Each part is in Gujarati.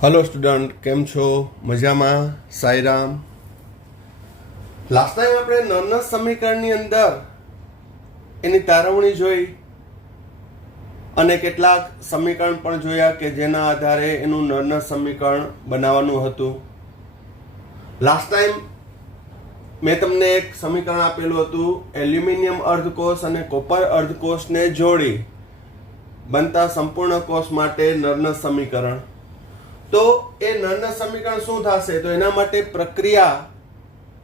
हेलो स्टूडेंट केम छो मजामा साईराम। लास्ट टाइम આપણે નળના સમીકરણની અંદર એની તારવણી જોઈ અને કેટલાક સમીકરણ પણ જોયા કે જેના આધારે એનું નળના સમીકરણ બનાવવાનું હતું। લાસ્ટ ટાઈમ મેં તમને એક સમીકરણ આપેલું હતું, એલ્યુમિનિયમ અર્ધકોષ અને કોપર અર્ધકોષને જોડી બનતા સંપૂર્ણ કોષ માટે નળના સમીકરણ। તો એ નળના સમીકરણ શું થશે, તો એના માટે પ્રક્રિયા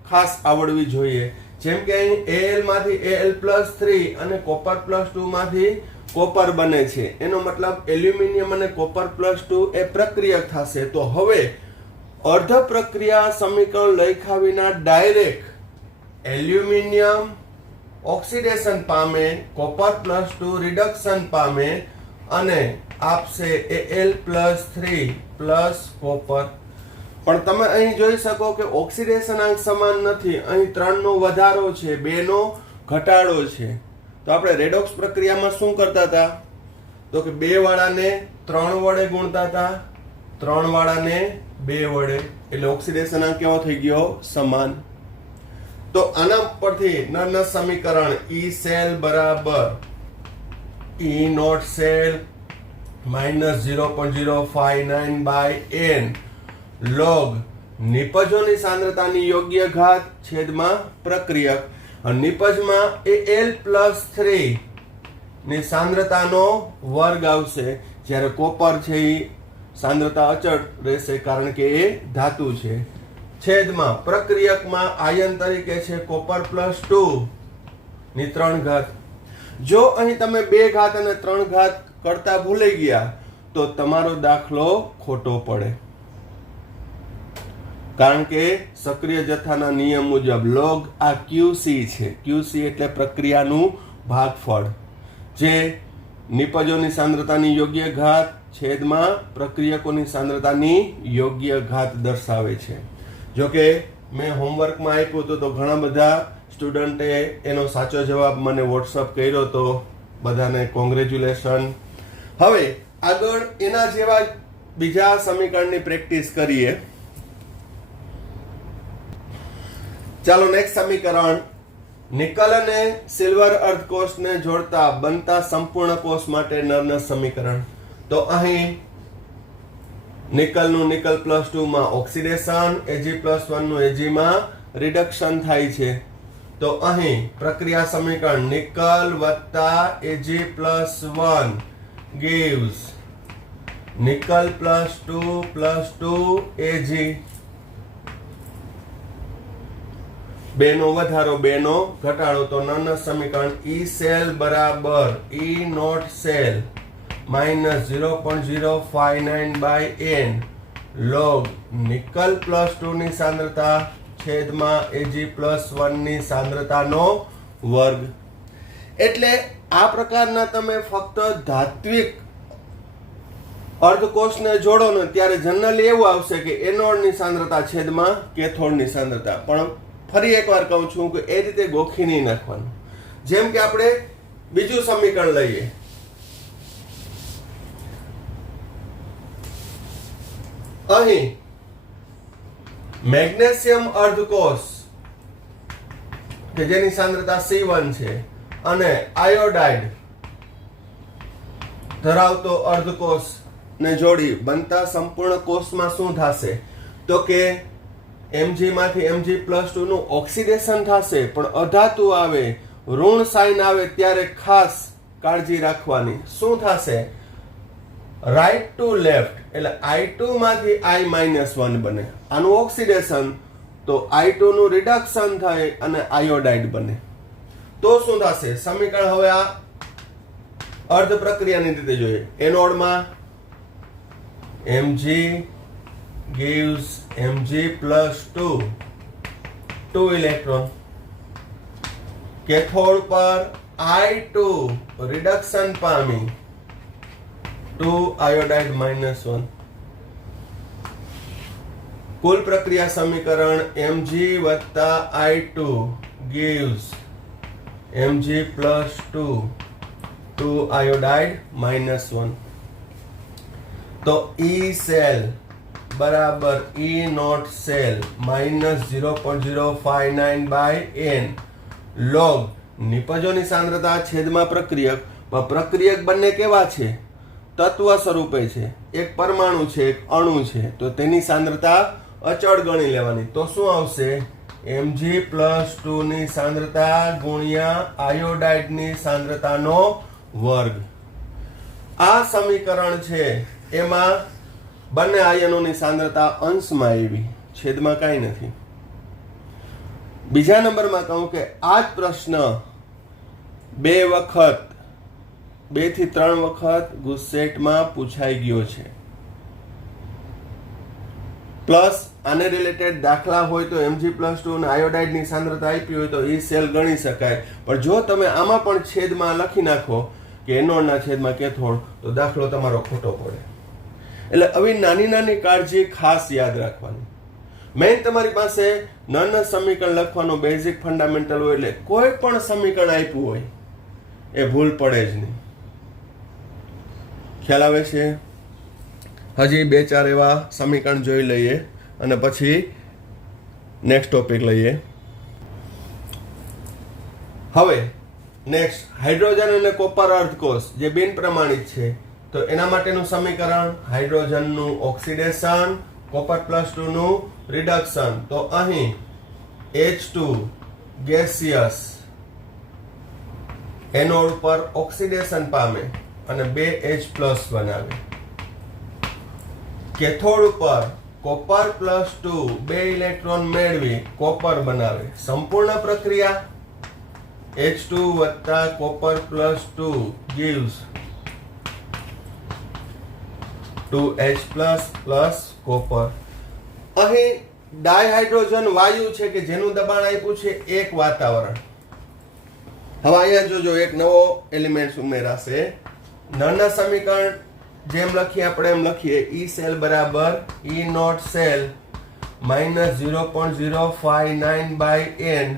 ખાસ આવડવી જોઈએ। જેમ કે અહીં Al માંથી Al+3 અને કોપર +2 માંથી કોપર બને છે, એનો મતલબ એલ્યુમિનિયમ અને કોપર +2 એ પ્રક્રિયક થશે। તો હવે અર્ધ પ્રક્રિયા સમીકરણ લખ્યા વિના ડાયરેક્ટ એલ્યુમિનિયમ ઓક્સિડેશન પામે, કોપર +2 રિડક્શન પામે અને આપશે Al+3 પ્લસ કોપર। પણ તમે અહીં જોઈ શકો કે ઓક્સિડેશન અંક સમાન નથી, અહીં 3 નો વધારો છે, 2 નો ઘટાડો છે। તો આપણે રેડોક્સ પ્રક્રિયામાં શું કરતા હતા, તો કે 2 વાળાને 3 વડે ગુણતા હતા, 3 વાળાને 2 વડે, એટલે ઓક્સિડેશન અંક કેવો થઈ ગયો, સમાન। તો આના પરથી નળના સમીકરણ E સેલ બરાબર E not cell -0.059/n log નિપજોની સાંદ્રતાની યોગ્ય ઘાત છેદમાં પ્રક્રિયક। અને નિપજમાં Al+3 ની સાંદ્રતાનો વર્ગ આવશે, જ્યારે કોપર છે એ સાંદ્રતા અચળ રહેશે કારણ કે એ ધાતુ છે, છેદમાં પ્રક્રિયકમાં આયન તરીકે છે કોપર +2 ની 3 ઘાત। જો અહીં તમે 2 ઘાત અને 3 ઘાત કરતા ભૂલી ગયા તો તમારો દાખલો ખોટો પડે, કારણ કે સક્રિય જથ્થાના નિયમ મુજબ લોગ આ QC છે, QC એટલે પ્રક્રિયાનું ભાગફળ, જે નિપજોની સાંદ્રતાની યોગ્ય ઘાત છેદમાં પ્રક્રિયકોની સાંદ્રતાની યોગ્ય ઘાત દર્શાવે છે। જો કે મેં હોમવર્કમાં આપ્યું હતું તો ઘણા બધા સ્ટુડન્ટે એનો સાચો જવાબ મને વોટ્સઅપ કર્યો, તો બધાને કોંગ્રેચ્યુલેશન। હવે આગળ એના જેવા બીજા સમીકરણની પ્રેક્ટિસ કરીએ। ચાલો નેક્સ્ટ સમીકરણ, નિકલ અને સિલ્વર અર્ધકોષને જોડતા બનતા સંપૂર્ણ કોષ માટે નળના સમીકરણ। તો અહીં નિકલનું નિકલ +2 માં ઓક્સિડેશન, Ag+1 નું Ag માં રિડક્શન થાય છે। તો અહીં પ્રક્રિયા સમીકરણ નિકલ વત્તા Ag+1 gives નિકલ +2 Ag, 2 નો વધારો 2 નો ઘટાડો। તો નળના સમીકરણ E સેલ બરાબર E not cell -0.059/n log nickel +2 ની સાંદ્રતા છેદમાં Ag+1 ની સાંદ્રતાનો વર્ગ। એટલે આ પ્રકારના તમે ફક્ત ધાત્વિક અર્ધકોષને જોડો ને ત્યારે જનરલી એવું આવશે કે એનોડની સાંદ્રતા છેદમાં કેથોડની સાંદ્રતા। પણ ફરી એકવાર કહું છું કે એ રીતે ગોખી નહીં નાખવાનું। જેમ કે આપણે બીજું સમીકરણ લઈએ, અહીં મેગ્નેશિયમ અર્ધકોષ કે જેની સાંદ્રતા C1 છે અને આયોડાઇડ ધરાવતો અર્ધકોષ ને જોડી બનતા સંપૂર્ણ કોષમાં શું થશે, તો કે Mg માંથી Mg+2 નું ઓક્સિડેશન થશે, પણ અધાતુ આવે, ઋણ સાઇન આવે ત્યારે ખાસ કાળજી રાખવાની। શું થશે, રાઈટ ટુ લેફ્ટ, એટલે I2 માંથી I-1 બને, આનું ઓક્સિડેશન, તો I2 નું રિડક્શન થાય અને આયોડાઇડ બને। તો શું થશે, સમીકરણ હવે આ અર્ધ પ્રક્રિયાની રીતે જોઈએ। એનોડમાં Mg gives Mg+2 2 electron, cathode પર I2 રિડક્શન પામી 2 આયોડાઇડ -1। કુલ પ્રક્રિયા સમીકરણ Mg વત્તા I2 gives Mg+2 2 આયોડાઇડ -1। તો E સેલ બરાબર E not cell minus 0.059 by n log નિપજોની સાંદ્રતા છેદમાં પ્રક્રિયક. પણ પ્રક્રિયક બંને કેવા છે? તત્વ સ્વરૂપે છે. એક પરમાણુ છે, એક અણુ છે, તો તેની સાંદ્રતા અચળ ગણી લેવાની. તો શું આવશે? Mg+2 ની સાંદ્રતા ગુણ્યા આયોડાઇડની સાંદ્રતાનો વર્ગ. આ સમીકરણ છે એમાં બંને આયનોની સાંદ્રતા અંશમાં આવી, છેદમાં કાંઈ નથી. બીજા નંબરમાં કહું કે આ જ પ્રશ્ન 2 થી 3 વખત ગુસ્સેટમાં પૂછાઈ ગયો છે. પ્લસ આને રિલેટેડ દાખલા હોય તો Mg+2 અને આયોડાઇડની સાંદ્રતા આપી હોય તો એ સેલ ગણી શકાય. પણ જો તમે આમાં પણ છેદમાં લખી નાખો કે એનોડના છેદમાં કેથોડ, તો દાખલો તમારો ખોટો પડે. એટલે આવી નાની નાની કાળજી ખાસ યાદ રાખવાની. મેઇન તમારી પાસે નાના સમીકરણ લખવાનો બેઝિક ફંડામેન્ટલ હોય એટલે કોઈ પણ સમીકરણ આપ્યું હોય એ ભૂલ પડે જ નહીં. ખ્યાલ આવે છે? હજી 2-4 એવા સમીકરણ જોઈ લઈએ અને પછી નેક્સ્ટ ટોપિક લઈએ. હવે નેક્સ્ટ હાઇડ્રોજન અને કોપર અર્ધકોષ જે બિન પ્રમાણિત છે, તો એના માટેનું સમીકરણ હાઇડ્રોજનનું ઓક્સિડેશન, કોપર+2 નું રિડક્શન. તો અહીં H2 ગેસિયસ એનોડ પર ઓક્સિડેશન પામે અને 2H+ બનાવે. કેથોડ ઉપર કોપર+2 2 ઇલેક્ટ્રોન મેળવી કોપર બનાવે. સંપૂર્ણ પ્રક્રિયા H2 વત્તા કોપર+2 gives 2H+ પ્લસ કોપર. અહીં ડાયહાઇડ્રોજન વાયુ છે કે જેનું દબાણ આપ્યું છે 1 વાતાવરણ. હવે અહીંયા જોજો એક નવો એલિમેન્ટ ઉમેરાશે. નાના સમીકરણ જેમ લખીએ આપણે એમ લખીએ. E સેલ બરાબર E not cell minus 0.059 by n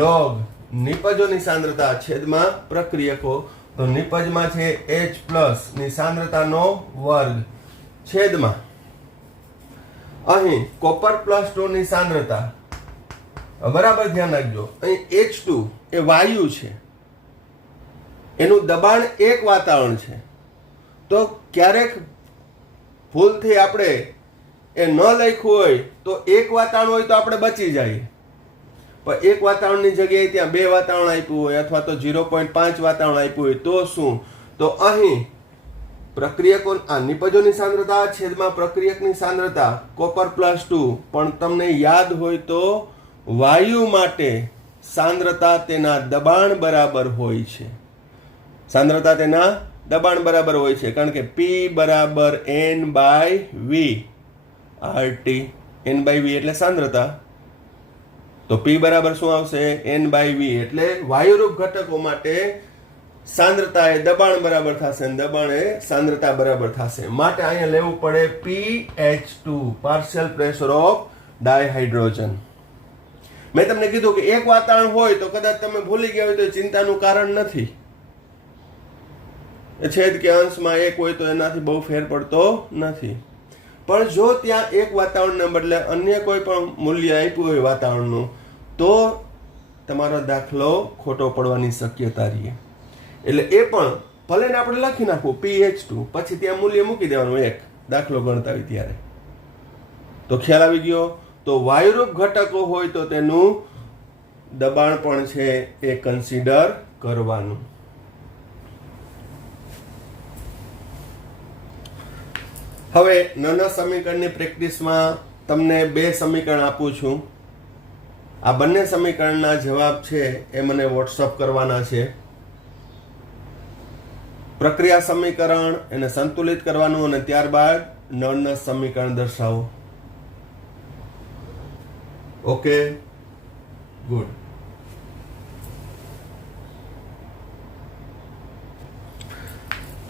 log નિપજોની સાંદ્રતા છેદમાં પ્રક્રિયકો. તો નિપજમાં છે H+ ની સાંદ્રતાનો વર્ગ છેદમાં અહીં કોપર+2 ની સાંદ્રતા. બરાબર ધ્યાન રાખજો, અહીં H2 એ વાયુ છે, એનું દબાણ 1 વાતાવરણ છે. તો ક્યારેક ભૂલથી આપણે એ ન લખ્યું હોય તો 1 વાતાવરણ હોય તો આપણે બચી જઈએ. પણ 1 વાતાવરણની જગ્યાએ ત્યાં 2 વાતાવરણ આપ્યું હોય અથવા તો 0.5 વાતાવરણ આપ્યું હોય તો શું? તો અહીં પ્રક્રિયકો આ નિપજોની સાંદ્રતા છેદમાં પ્રક્રિયકની સાંદ્રતા કોપર+2. પણ તમને યાદ હોય તો વાયુ માટે સાંદ્રતા તેના દબાણ બરાબર હોય છે. સાંદ્રતા તેના દબાણ બરાબર હોય છે, કારણ કે P બરાબર N/V RT. N/V એટલે સાંદ્રતા. તો P બરાબર શું આવશે? N/V. એટલે વાયુરૂપ ઘટકો માટે સાંદ્રતા એ દબાણ બરાબર થશે અને દબાણ એ સાંદ્રતા બરાબર થશે. માટે અહીંયા લેવું પડે PH2 partial pressure of dihydrogen. મેં તમને કીધું કે 1 વાતાવરણ હોય તો કદાચ તમે ભૂલી ગયા હોય તો ચિંતાનું કારણ નથી. છેદ કે અંશમાં 1 હોય તો એનાથી બહુ ફેર પડતો નથી. પણ જો ત્યાં 1 વાતાવરણને બદલે અન્ય કોઈ પણ મૂલ્ય આપ્યું હોય વાતાવરણનું, તો તમારો દાખલો ખોટો પડવાની શક્યતા રહે. એટલે એ પણ ભલે ને આપણે લખી નાખવું PH2, પછી ત્યાં મૂલ્ય મૂકી દેવાનું 1 દાખલો ગણતા હોય ત્યારે. તો ખ્યાલ આવી ગયો? તો વાયુરૂપ ઘટકો હોય તો તેનું દબાણ પણ છે એ કન્સિડર કરવાનું. હવે નાના સમીકરણની પ્રેક્ટિસમાં તમને 2 સમીકરણ આપું છું. આ બંને સમીકરણના જવાબ છે એ મને વોટ્સઅપ કરવાના છે. પ્રક્રિયા સમીકરણ એને સંતુલિત કરવાનું અને ત્યારબાદ નળના સમીકરણ દર્શાવો. Okay, good.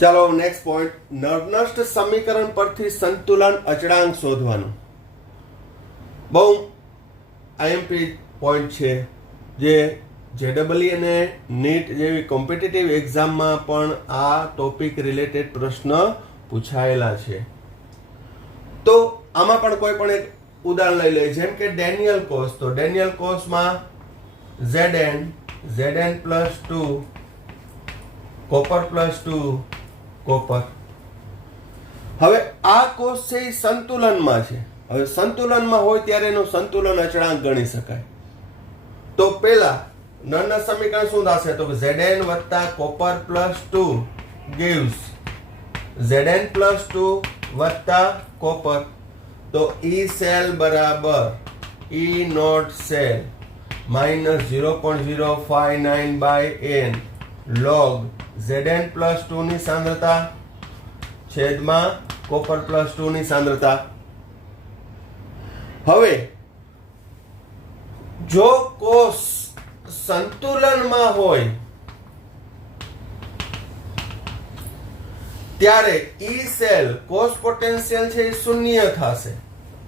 ચાલો નેક્સ્ટ પોઈન્ટ. નળનષ્ટ સમીકરણ પરથી સંતુલન અચળાંક શોધવાનું. બહુ આઈએમપી પોઈન્ટ છે જે JEE અને નીટ જેવી કોમ્પિટિટિવ એક્ઝામમાં પણ આ ટોપિક રિલેટેડ પ્રશ્ન પૂછાયેલા છે. તો આમાં પણ કોઈ પણ એક ઉદાહરણ લઈ લઈએ, જેમ કે ડેનિયલ કોષ. તો ડેનિયલ કોષમાં Zn plus 2 copper plus 2 copper. હવે આ કોષ છે એ સંતુલનમાં છે. હવે સંતુલનમાં હોય ત્યારે એનું સંતુલન અચળાંક ગણી શકાય. તો પહેલા નળના સમીકરણ શું થશે? તો Zn વત્તા copper plus 2 gives Zn plus 2 વત્તા કોપર. તો E સેલ બરાબર E not cell minus 0.059 by n log Zn plus 2 ની સાંદ્રતા છેદમાં કોપર પ્લસ 2 ની સાંદ્રતા. હવે જો કોષ સંતુલનમાં હોય ત્યારે ઈ સેલ કોષ પોટેન્શિયલ છે એ શૂન્ય થશે.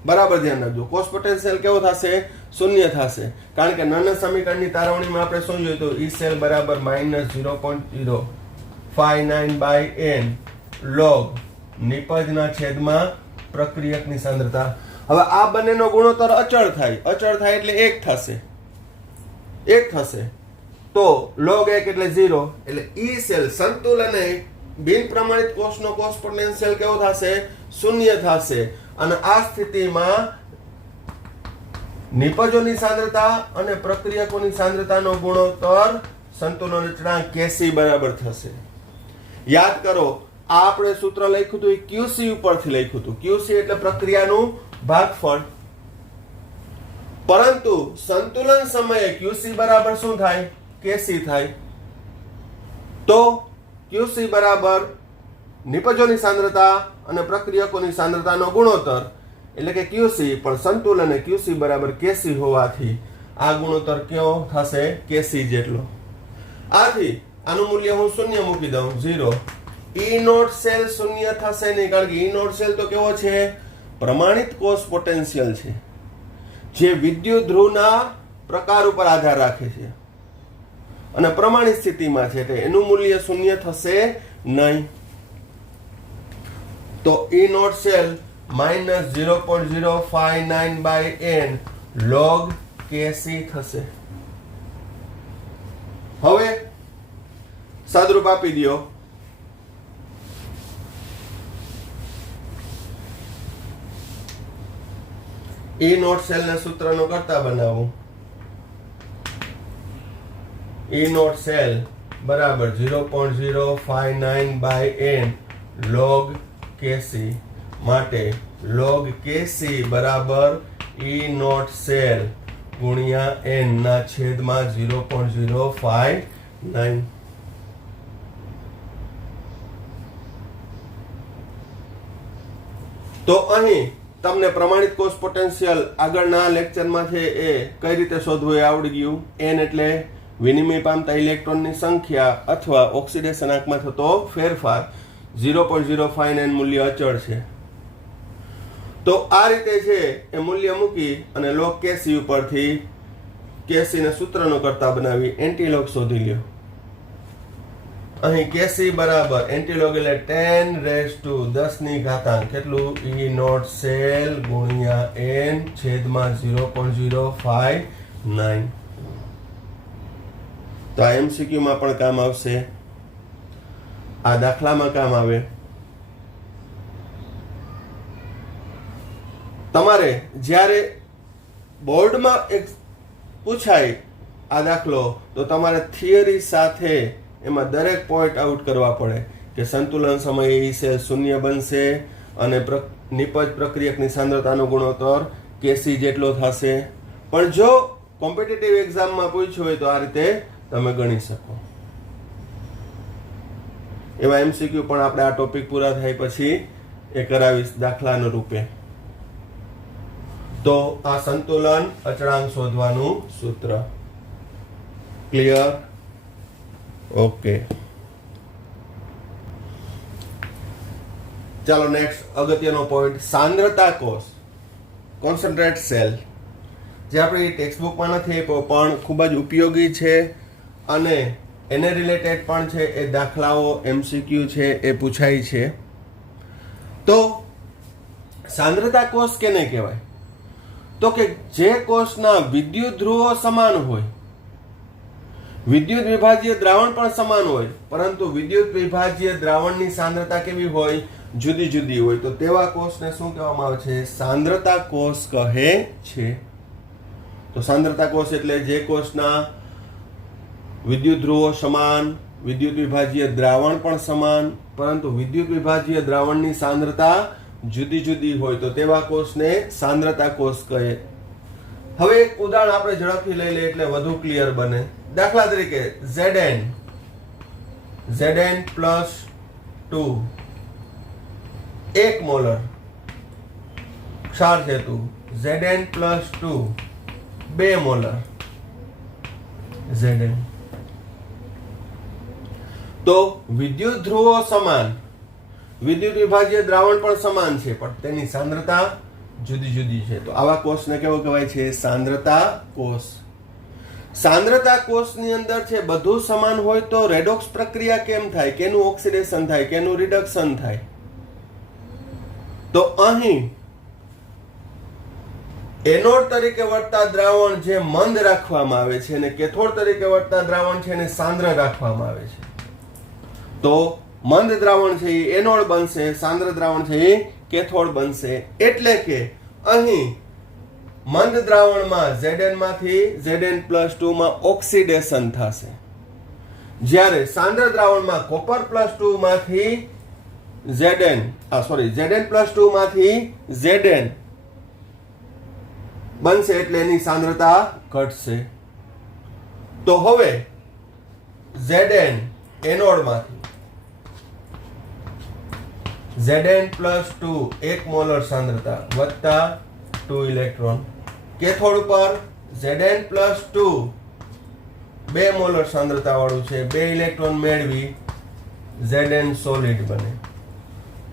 બરાબર ધ્યાન રાખજો, કોષ પોટેન્શિયલ કેવો થશે? શૂન્ય થશે. કારણ કે નળના સમીકરણની તારવણીમાં આપણે શું જોયું હતું? ઈ સેલ બરાબર માઇનસ 0.059 બાય n log નિપજના છેદમાં પ્રક્રિયકની સાંદ્રતા. હવે આ બંનેનો ગુણોત્તર અચળ થાય. અચળ થાય એટલે 1 થશે. 1 થશે તો log 1 એટલે 0. એટલે ઈ સેલ સંતુલને બિન પ્રમાણિત કોષનો કોષ પોટેન્શિયલ કેવો થશે? શૂન્ય થશે. અને આ સ્થિતિમાં નિપજોની સાંદ્રતા અને પ્રક્રિયકોની સાંદ્રતાનો ગુણોત્તર સંતુલન અચળાંક Kc બરાબર થશે. યાદ કરો, આ આપણે સૂત્ર લખ્યું હતું એ QC ઉપરથી લખ્યું હતું. QC એટલે પ્રક્રિયાનું ભાગફળ. પરંતુ સંતુલન સમયે QC બરાબર શું થાય? Kc થાય. તો QC બરાબર નિપજોની સાંદ્રતા અને પ્રક્રિયકોની સાંદ્રતાનો ગુણોત્તર એટલે કે QC, પણ સંતુલને QC બરાબર Kc હોવાથી આ ગુણોત્તર કેવો થશે? Kc જેટલો. આથી આનું મૂલ્ય હું શૂન્ય મૂકી દઉં, 0. E નોટ સેલ શૂન્ય થશે નહીં, કારણ કે E નોટ સેલ તો કેવો છે? પ્રમાણિત કોષ પોટેન્શિયલ છે, જે વિદ્યુત ધ્રુવના પ્રકાર ઉપર આધાર રાખે છે અને પ્રમાણિત સ્થિતિમાં છે, એટલે એનું મૂલ્ય શૂન્ય થશે નહીં. તો E not cell minus 0.059 by n log Kc થશે. હવે સાદરૂપ આપી દો. E નોટ સેલ ને સૂત્રનો કરતા બનાવું. E નોટ સેલ બરાબર 0.059 બાય n log Kc. માટે log Kc બરાબર E નોટ સેલ ગુણ્યા n ના છેદમાં 0.059. તો અહીં તમને પ્રમાણિત કોષ પોટેન્શિયલ આગળના લેક્ચરમાં છે એ કઈ રીતે શોધવું એ આવડી ગયું. n એટલે વિનિમય પામતા ઇલેક્ટ્રોનની સંખ્યા અથવા ઓક્સિડેશન આંકમાં થતો ફેરફાર. 0.059 મૂલ્ય અચળ છે. તો આ રીતે છે એ મૂલ્ય મૂકી અને log Kc ઉપરથી Kc ને સૂત્રનો કરતા બનાવી એન્ટીલોગ શોધી લ્યો. અહીં Kc બરાબર એન્ટીલોગ એટલે 10⁻10 કેટલું? E નોટ સેલ ગુણ્યા n છેદમાં 0.059. તો આ MCQ માં પણ કામ આવશે, આ દાખલામાં કામ આવે. તમારે જ્યારે બોર્ડમાં એક પૂછાય આ દાખલો તો તમારે થિયરી સાથે એમાં દરેક પોઈન્ટ આઉટ કરવા પડે કે સંતુલન સમયે ઈ સેલ શૂન્ય બનશે અને નિપજ પ્રક્રિયકની સાંદ્રતાનો ગુણોત્તર Kc જેટલો થશે. પણ જો કોમ્પિટિટિવ એક્ઝામમાં પૂછ્યું હોય તો આ રીતે તમે ગણી શકો. એવા MCQ પણ આપણે આ ટોપિક પૂરા થાય પછી એ કરાવીશ દાખલાના રૂપે. તો આ સંતુલન અચળાંક શોધવાનું સૂત્ર. ક્લિયર? ઓકે, ચાલો નેક્સ્ટ અગત્યનો પોઈન્ટ, સાંદ્રતા કોષ, કોન્સન્ટ્રેટ સેલ, જે આપણી ટેક્સ્ટબુકમાં નથી પણ ખૂબ જ ઉપયોગી છે અને એને રિલેટેડ પણ છે. એ દાખલાઓ MCQ છે એ પૂછાય છે. તો सांद्रता कोष केने कहेवाय तो के जे कोषना विद्युत ध्रुवो समान होय, विद्युत विभाजीय द्रावण पण समान होय, परंतु विद्युत विभाजीय द्रावणनी सांद्रता केवी होय, जुदी जुदी होय, तो तेवा कोषने शुं कहेवामां आवे छे? सांद्रता कोष कहे छे। तो सांद्रता कोष एटले जे कोषना विद्युत ध्रुवो समान, विद्युत विभाजीय द्रावण पण समान, परंतु विद्युत विभाजीय द्रावणनी सांद्रता जुदी जुदी होय, तो तेवा कोषने सांद्रता कोष कहे। હવે એક ઉદાહરણ આપણે ઝડપથી લઈ લઈએ એટલે વધુ ક્લિયર બને। દાખલા તરીકે Zn પ્લસ 2 1 મોલર ક્ષાર ધાતુ, Zn પ્લસ 2 2 મોલર Zn। તો વિદ્યુત ધ્રુવો સમાન, વિદ્યુત વિભાજીય દ્રાવણ પણ સમાન છે, પણ તેની સાંદ્રતા जुदी जुदी है। तो आवा कोष ने केवो कहेवाय छे? सांद्रता कोष। सांद्रता कोष नी अंदर छे बधुं समान होय तो रेडॉक्स प्रक्रिया केम थाय, केनु ऑक्सिडेशन थाय, केनु रिडक्शन थाय? तो अहीं एनोड तरीके वर्तता द्रावण जे मंद राखवामां आवे छे अने कैथोड तरीके वर्तता द्रावण छे ने सांद्र राखवामां आवे छे। तो मंद द्रावण छे ए एनोड बनशे, सांद्र द्रावण छे ए कैथोड बनशे। એટલે કે અહીં મંદ દ્રાવણમાં Zn માંથી Zn+2 માં ઓક્સિડેશન થશે, જ્યારે સાંદ્ર દ્રાવણમાં Copper+2 માંથી Zn+2 માંથી Zn બનશે એટલે એની સાંદ્રતા ઘટશે। તો હવે Zn એનોડમાંથી Zn+2 1 મોલર सांद्रता वत्ता 2 इलेक्ट्रॉन, कैथोड पर Zn+2 2 मोलर सांद्रता वाळुं छे, 2 इलेक्ट्रॉन मेळवी Zn सॉलिड बने।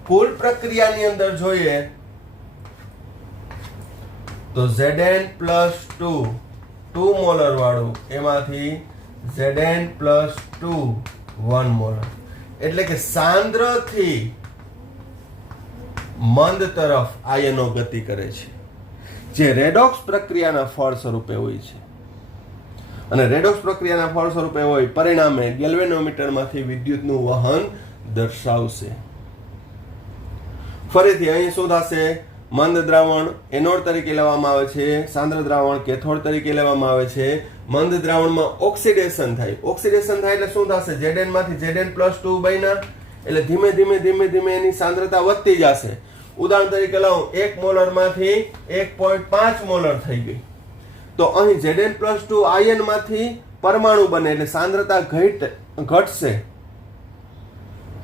कुल प्रक्रियानी अंदर जोईए तो Zn+2 2 मोलर वाळुं एमांथी Zn+2 1 मोलर, એટલે કે सांद्र थी મંદ તરફ આયનો ગતિ કરે છે, જે રેડોક્સ પ્રક્રિયાના ફળ સ્વરૂપે હોય છે। અને રેડોક્સ પ્રક્રિયાના ફળ સ્વરૂપે હોય પરિણામે ગેલ્વેનોમીટરમાંથી વિદ્યુતનું વહન દર્શાવશે। ફરીથી અહીં શું થશે? મંદ દ્રાવણ એનોડ તરીકે લેવામાં આવે છે, સાંદ્ર દ્રાવણ કેથોડ તરીકે લેવામાં આવે છે। મંદ દ્રાવણમાં ઓક્સિડેશન થાય, ઓક્સિડેશન થાય એટલે શું થશે? Zn માંથી Zn+2 બન્યા એટલે ધીમે ધીમે ધીમે ધીમે એની સાંદ્રતા વધતી જશે। ઉદાહરણ તરીકે લઉં, 1 મોલર માંથી 1.5 મોલર થઈ ગઈ, તો અહીં Zn+2 આયન માંથી પરમાણુ બને એટલે સાંદ્રતા ઘટશે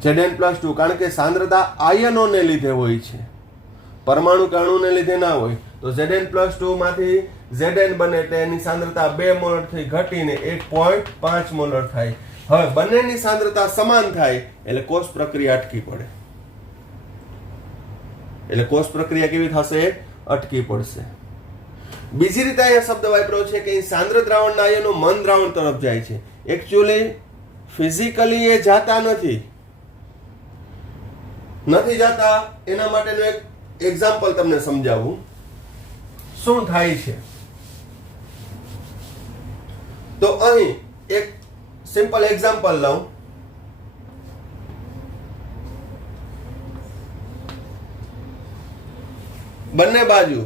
Zn+2, કારણ કે સાંદ્રતા આયનોને લીધે હોય છે, પરમાણુ કણુને લીધે ના હોય। તો Zn+2 માંથી Zn બને એટલે એની સાંદ્રતા 2 મોલર થી ઘટીને 1.5 મોલર થાય। હવે બંનેની સાંદ્રતા સમાન થાય એટલે કોષ પ્રક્રિયા અટકી પડે, એટલે કોષ પ્રક્રિયા કેવી થશે? અટકી પડશે। બીજી રીતે અહીંયા શબ્દ વાપર્યો છે કે સાંદ્ર દ્રાવણના આયનો મંદ દ્રાવણ તરફ જાય છે। એકચ્યુઅલી ફિઝિકલી એ જાતા નથી જાતા, એના માટેનું એક એક્ઝામ્પલ તમને સમજાવું શું થાય છે। તો અહીં એક સિમ્પલ એક્ઝામ્પલ લઉં। બંને બાજુ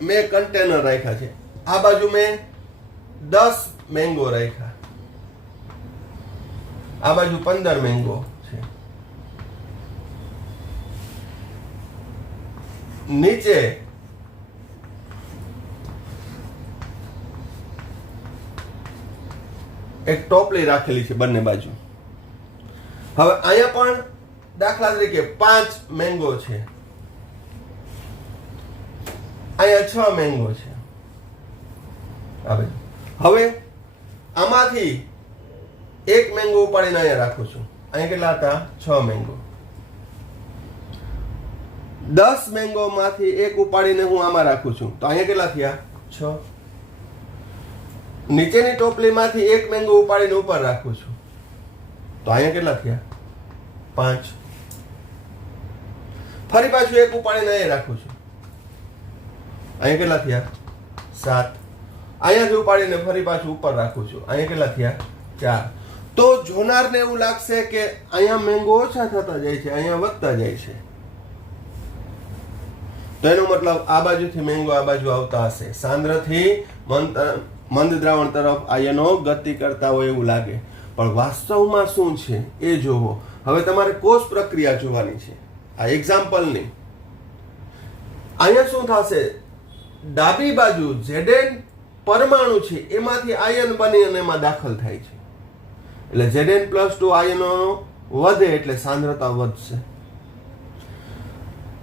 મેં કન્ટેનર રાખ્યા છે, આ બાજુ મેં 10 મેંગો રાખ્યા, આ બાજુ 15 મેંગો છે। નીચે એક ટોપલી રાખેલી છે બંને બાજુ। હવે અહીંયા પણ દાખલા તરીકે 5 મેંગો છે, અહીંયા 6 મેંગો છે। હવે આમાંથી એક મેંગો ઉપાડીને અહીંયા રાખું છું, અહીંયા કેટલા હતા? 6 મેંગો। 10 મેંગો માંથી એક ઉપાડીને હું આમાં રાખું છું, તો અહીંયા કેટલા થયા? 6। નીચેની ટોપલીમાંથી એક મેંગો ઉપાડીને ઉપર રાખું છું, તો અહીંયા કેટલા થયા? 5। ફરી પાછું એક ઉપાડીને અહીંયા રાખું છું, અહીંયા કેટલા થયા 7. અહીંયાથી ઉપાડીને ફરી પાછું ઉપર રાખું છું. અહીંયા કેટલા થયા 4. તો જોનારને એવું લાગશે કે અહીંયા મેંગો ઓછા થતા જાય છે, અહીંયા વધતા જાય છે. તો એનો મતલબ આ બાજુથી મેંગો આ બાજુ આવતા હશે. સાંદ્રથી મંદ દ્રાવણ તરફ આયનો ગતિ કરતા હોય એવું લાગે, પણ વાસ્તવમાં શું છે એ જોવો. હવે તમારે કોષ પ્રક્રિયા જોવાની છે, આ એક્ઝામ્પલની. અહીંયા શું થશે? ડાબી બાજુ Zn પરમાણુ છે એમાંથી આયન બની અને એમાં દાખલ થાય છે, એટલે Zn+2 આયનો વધે એટલે સાંદ્રતા વધશે.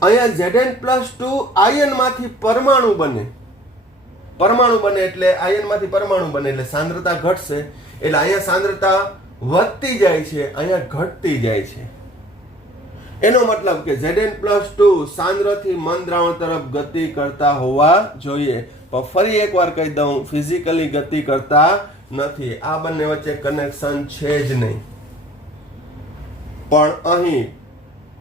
અહીંયા Zn+2 આયનમાંથી પરમાણુ બને એટલે આયનમાંથી પરમાણુ બને એટલે સાંદ્રતા ઘટશે, એટલે અહીંયા સાંદ્રતા વધતી જાય છે, અહીંયા ઘટતી જાય છે. એનો મતલબ કે Zn+2 સાંદ્રથી મંદ દ્રાવણ તરફ ગતિ કરતા હોવા જોઈએ. પણ ફરી એકવાર કહી દઉં, ફિઝિકલી ગતિ કરતા નથી. આ બંને વચ્ચે કનેક્શન છે જ નહીં. પણ અહીં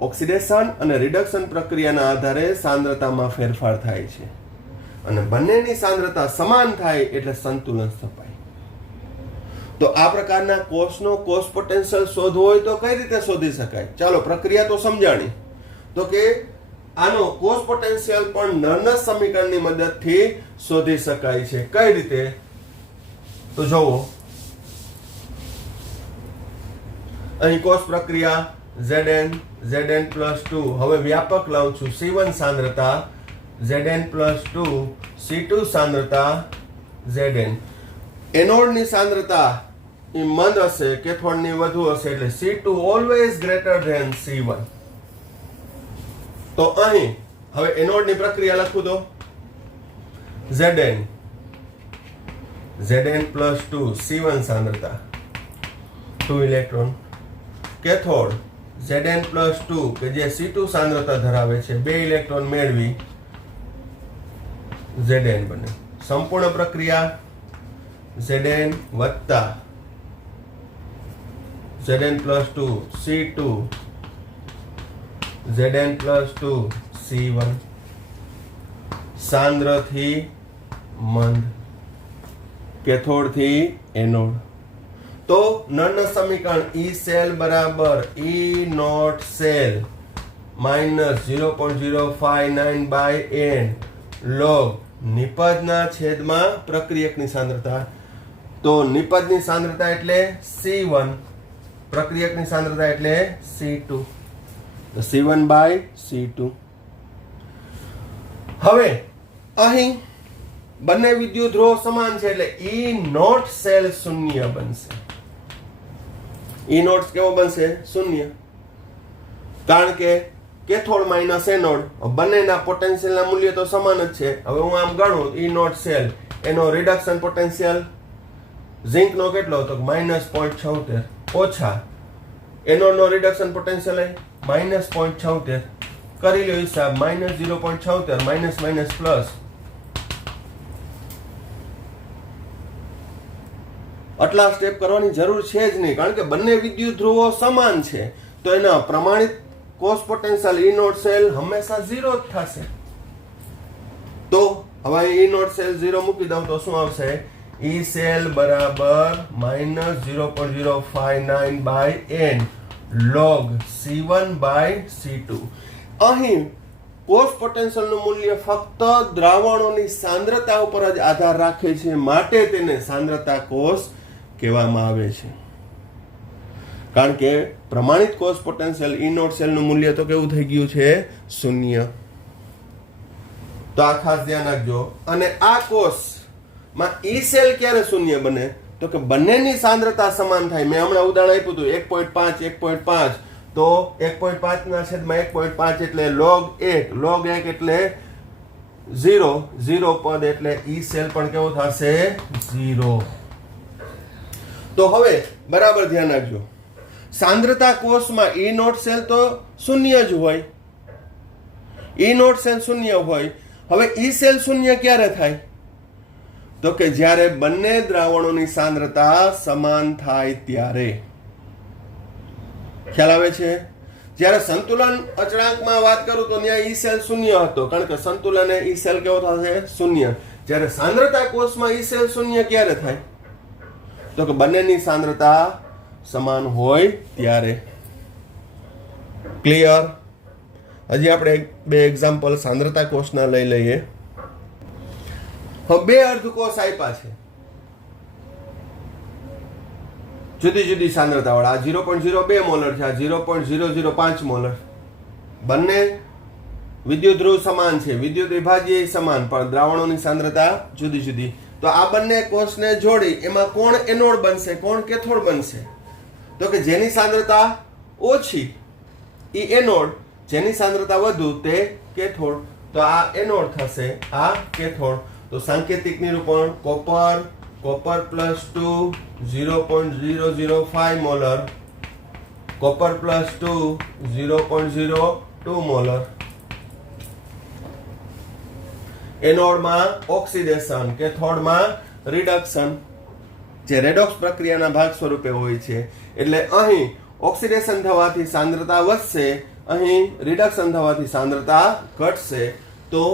ઓક્સિડેશન અને રિડક્શન પ્રક્રિયાના આધારે સાંદ્રતામાં ફેરફાર થાય છે, અને બંનેની સાંદ્રતા સમાન થાય એટલે સંતુલન સ્થપાય. તો આ પ્રકારના કોષનો કોષ પોટેન્શિયલ શોધવો હોય તો કઈ રીતે શોધી શકાય? ચાલો, પ્રક્રિયા તો સમજાણી. તો કે આનો કોષ પોટેન્શિયલ પણ નર્નસ સમીકરણની મદદથી શોધી શકાય છે. કઈ રીતે? તો જોવો, અહીં કોષ પ્રક્રિયા Zn+2. હવે વ્યાપક લાવું છું. C1 સાંદ્રતા Zn+2, C2 સાંદ્રતા Zn. એનોડની સાંદ્રતા એ મંદ હશે, કેથોડની વધુ હશે, એટલે C2 always greater than C1. તો અહીં હવે એનોડની પ્રક્રિયા લખું તો Zn+2, C1 સાંદ્રતા 2 ઇલેક્ટ્રોન. કેથોડ Zn+2 કે જે C2 સાંદ્રતા ધરાવે છે, 2 ઇલેક્ટ્રોન મેળવી Zn બને. સંપૂર્ણ પ્રક્રિયા Zn વત્તા Zn+2 C2 Zn+2 C1. સાંદ્રથી મંદ, કેથોડથી એનોડ. તો નળનું સમીકરણ E સેલ બરાબર E not cell minus 0.059/n log નિપજના છેદમાં પ્રક્રિયકની સાંદ્રતા. તો નિપજની સાંદ્રતા એટલે C1, પ્રક્રિયકની સાંદ્રતા એટલે C2. તો C1/C2. હવે અહીં બંને વિદ્યુત ધ્રુવો સમાન છે એટલે E નોટ સેલ શૂન્ય બનશે. E નોટ કેવો બનશે? શૂન્ય. કારણ કે કેથોડ માઇનસ એનોડ, બંનેના પોટેન્શિયલના મૂલ્ય તો સમાન જ છે. હવે હું આમ ગણું, E નોટ સેલ એનો રિડક્શન પોટેન્શિયલ ઝિંકનો કેટલો હતો? -0.76 ઓછા એનોડનો રિડક્શન પોટેન્શિયલ -0.76. કરી લો હિસાબ, -0.76 માઇનસ માઇનસ પ્લસ. આટલા સ્ટેપ કરવાની જરૂર છે જ નહીં, કારણ કે બંને વિદ્યુત ધ્રુવો સમાન છે. તો એના પ્રમાણિત કોષ પોટેન્શિયલ E નોટ સેલ હંમેશા 0 જ થશે. તો હવે E નોટ સેલ 0 મૂકી દઉં તો શું આવશે? E સેલ બરાબર -0.059/n log C1/C2. અહીં કોષ પોટેન્શિયલનું મૂલ્ય ફક્ત દ્રાવણોની સાંદ્રતા ઉપર જ આધાર રાખે છે, માટે તેને સાંદ્રતા કોષ કહેવામાં આવે છે. કારણ કે પ્રમાણિત કોષ પોટેન્શિયલ E નોટ સેલનું મૂલ્ય તો કેવું થઈ ગયું છે? શૂન્ય. તો આ ખાસ ધ્યાન રાખજો. અને આ કોષમાં E સેલ ક્યારે શૂન્ય બને? તો કે બંનેની સાંદ્રતા સમાન થાય. મેં હમણાં ઉદાહરણ આપ્યું હતું 1.5 તો 1.5 ના છેદમાં 1.5 એટલે log 1. log 1 એટલે 0 પદ એટલે E સેલ પણ કેવો થશે? 0. તો હવે બરાબર ધ્યાન રાખજો, સાંદ્રતા કોષમાં E નોટ સેલ તો શૂન્ય જ હોય. E નોટ સેલ શૂન્ય હોય. હવે E સેલ શૂન્ય ક્યારે થાય? તો કે જ્યારે બંને દ્રાવણોની સાંદ્રતા સમાન થાય ત્યારે. ખ્યાલ આવે છે? જ્યારે સંતુલન અચળાંકમાં વાત કરું તો ત્યાં ઈ સેલ શૂન્ય હતો, કારણ કે સંતુલન એ ઈ સેલ કેવો થશે? શૂન્ય. જ્યારે સાંદ્રતા કોષમાં ઈ સેલ શૂન્ય ક્યારે થાય? તો કે બંનેની સાંદ્રતા સમાન હોય ત્યારે. ક્લિયર? હજી આપણે બે એક્ઝામ્પલ સાંદ્રતા કોષના લઈ લઈએ. હવે બે અર્ધકોષ આપ્યા છે જુદી જુદી સાંદ્રતા વાળા. આ 0.02 મોલર છે, આ 0.005 મોલર. બંને વિદ્યુત ધ્રુવ સમાન છે, વિદ્યુત વિભાજ્ય સમાન, પણ દ્રાવણોની સાંદ્રતા જુદી જુદી. તો આ બંને કોષને જોડી એમાં કોણ એનોડ બનશે, કોણ કેથોડ બનશે? તો કે જેની સાંદ્રતા ઓછી એ એનોડ, જેની સાંદ્રતા વધુ તે કેથોડ. તો આ એનોડ થશે, આ કેથોડ. તો સાંકેતિક નિરૂપણ કોપર +2 0.005 મોલર, કોપર +2 0.02 મોલર. એનોડમાં ઓક્સિડેશન, કેથોડમાં રિડક્શન, જે રેડોક્સ પ્રક્રિયાના ભાગ સ્વરૂપે હોય છે. એટલે અહીં ઓક્સિડેશન થવાથી સાંદ્રતા વધશે, અહીં રિડક્શન થવાથી સાંદ્રતા ઘટશે. તો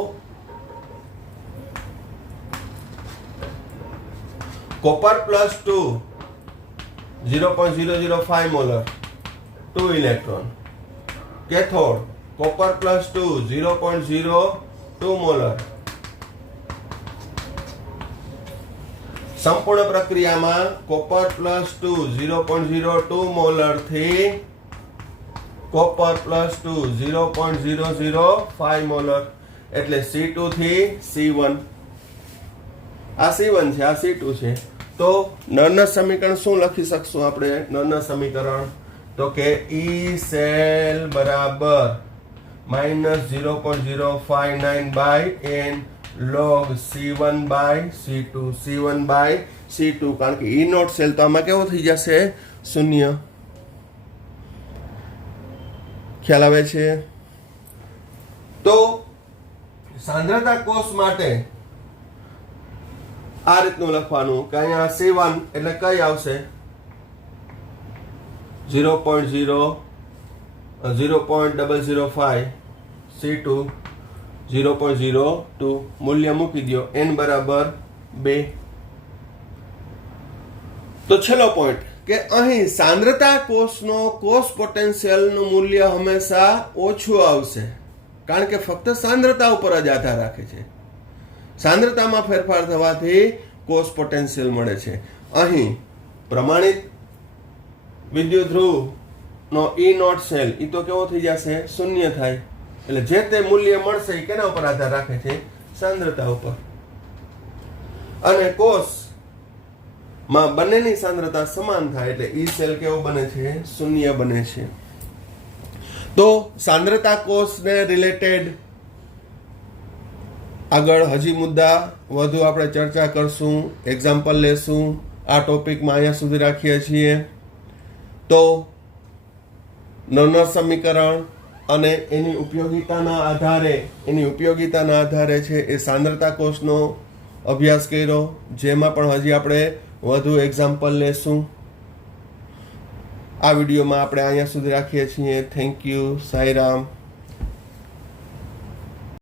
copper +2 0.005 molar 2 electron, cathode copper +2 0.02 molar. સંપૂર્ણ પ્રક્રિયામાં કોપર +2 0.02 મોલર થી કોપર +2 0.005 મોલર, એટલે C2 થી C1. આ C1 છે, આ C2 છે. તો નળના સમીકરણ શું લખી શકશું આપણે? નળના સમીકરણ તો કે E સેલ બરાબર -0.059/n log C1/C2, C1/C2, કારણ કે E નોટ સેલ તો આમાં કેવો થઈ જશે? શૂન્ય. ખ્યાલ આવે છે? તો સાંદ્રતા કોષ માટે આ રીતનું લખવાનું કે અહીંયા C1 એટલે કઈ આવશે? 0.005, C2 0.02. મૂલ્ય મૂકી દો, n બરાબર 2. તો છેલ્લો પોઈન્ટ કે અહીં સાંદ્રતા કોષનો કોષ પોટેન્શિયલનું મૂલ્ય હંમેશા ઓછું આવશે, કારણ કે ફક્ત સાંદ્રતા ઉપર જ આધાર રાખે છે. સાંદ્રતામાં ફેરફાર થવાથી કોષ પોટેન્શિયલ મળે છે. અહીં પ્રમાણિત વિદ્યુત ધ્રુવનો E નોટ સેલ એ તો કેવો થઈ જશે? શૂન્ય થાય. એટલે જે તે મૂલ્ય મળશે એ કેના ઉપર આધાર રાખે છે? સાંદ્રતા ઉપર. અને કોષમાં બંનેની સાંદ્રતા સમાન થાય એટલે E સેલ કેવો બને છે? શૂન્ય બને છે. તો સાંદ્રતા કોષને રિલેટેડ આગળ હજી મુદ્દા વધુ આપણે ચર્ચા કરશું, એક્ઝામ્પલ લેશું. આ ટોપિકમાં અહીંયા સુધી રાખીએ છીએ. તો નળના સમીકરણ અને એની ઉપયોગિતાના આધારે છે એ સાંદ્રતા કોષનો અભ્યાસ કર્યો, જેમાં પણ હજી આપણે વધુ એક્ઝામ્પલ લેશું. આ વિડીયોમાં આપણે અહીંયા સુધી રાખીએ છીએ. Thank you. સાંઈરામ.